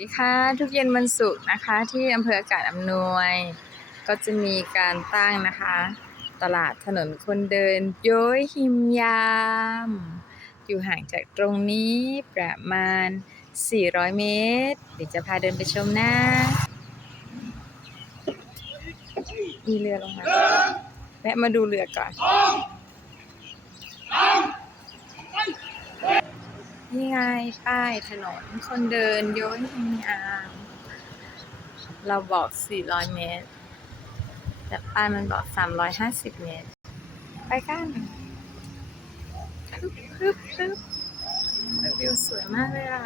สวัสดีค่ะทุกเย็นวันศุกร์นะคะ ที่อำเภออากาศอำนวย ก็จะมีการตั้งนะคะ ตลาดถนนคนเดินโย้ยหิมยาม อยู่ห่างจากตรงนี้ประมาณ 400 เมตร เดี๋ยวจะพาเดินไปชมนะ มีเรือลงมาแวะมาดูเรือก่อน นี่ไงป้ายถนนคนเดินโย้ยหิมยามเราบอก 400 เมตร แต่ป้ายมันบอก 350 เมตร ไปกันปึ๊บปึ๊บปึ๊บวิวสวยมากเลยอะ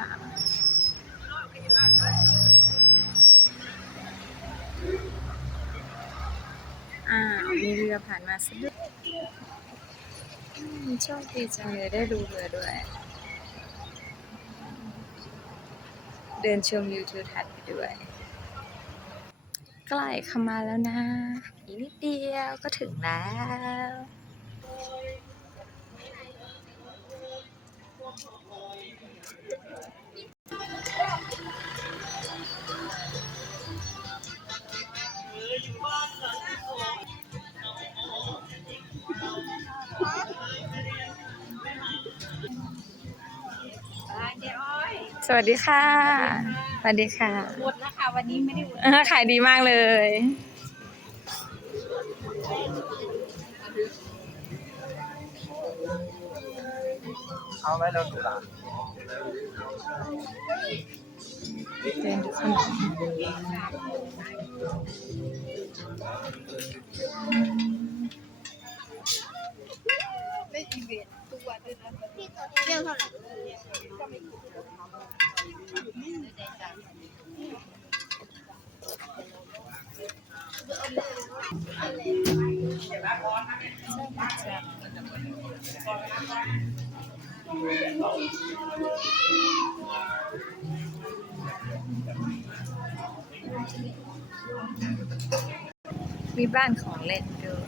อ้าวมีเรือผ่านมาซะด้วยโชคดีจังเลยได้ดูเรือด้วย เดินชมวิวทิวทัศน์ไปด้วย ใกล้เข้ามาแล้วนะ อีกนิดเดียวก็ถึงแล้ว วัสดีค่ะ สวัสดีค่ะหมดแล้วค่ะวันนี้ไม่ได้หมดเออขายดีมากเลย เอาไว้เราดูละเดินดูขนมไม่อีเวนต์ทุกวันด้วยนะเรื่องเท่าไหร่ มีบ้านของเล่นด้วย